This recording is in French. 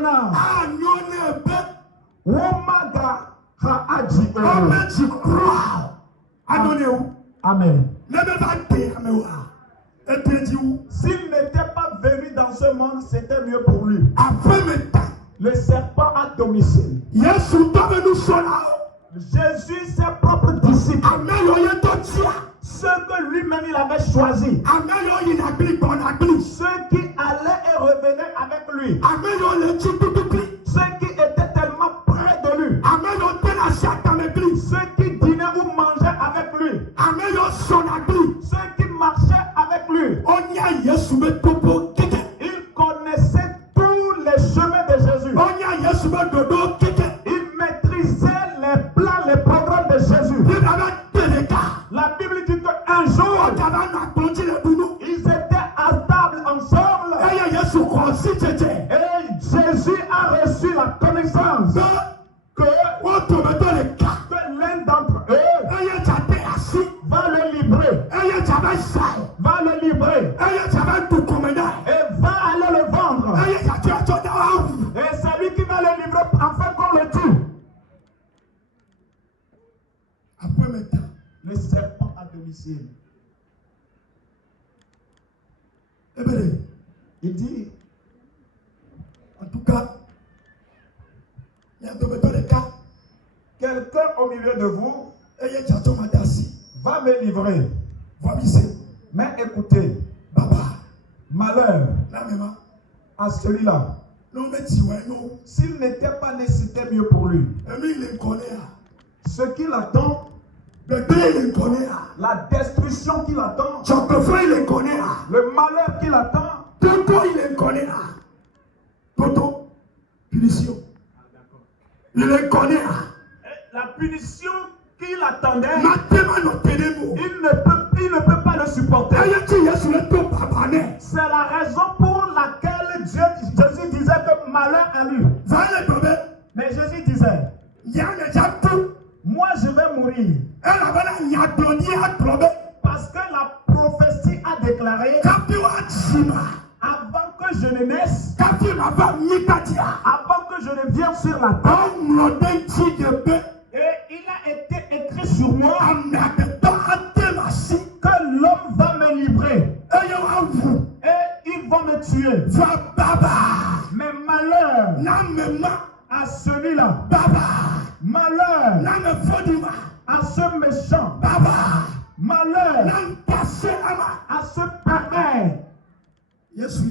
maintenant. Womaga ha aji. Amen. S'il n'était pas venu dans ce monde, c'était mieux pour lui. Le serpent a domicile. Jésus, ses propres disciples, ceux que lui-même il avait choisis, ceux qui allaient et revenaient avec lui, ceux qui étaient tellement près de lui, ceux qui dînaient ou mangeaient avec lui, ceux qui marchaient avec lui, ils connaissaient tous les chemins de Jésus. Ils maîtrisaient les plans, les programmes de Jésus. La Bible dit qu'un jour, ils étaient à table ensemble. Et Jésus a reçu la connaissance que l'un d'entre eux va le librer. Va le librer. Et va aller le vendre. Et c'est lui qui va le livrer afin qu'on le tue. Le serpent à domicile. Il dit, en tout cas, il y a des cas. Quelqu'un au milieu de vous va me livrer. Mais écoutez, malheur à celui-là. S'il n'était pas né, c'était mieux pour lui. Ce qu'il attend, la destruction qu'il attend, le malheur qu'il attend, punition. Il le connaît. La punition qu'il attendait, il ne peut pas le supporter. C'est la raison pour laquelle Jésus disait que malheur à lui. Mais Jésus disait, moi je vais mourir. Parce que la prophétie a déclaré, avant que je ne naisse, avant que je ne vienne sur la terre, et il a été écrit sur moi que l'homme va me livrer et ils vont me tuer. Mais malheur à celui-là, malheur à ce méchant, malheur à ce pareil. Jésus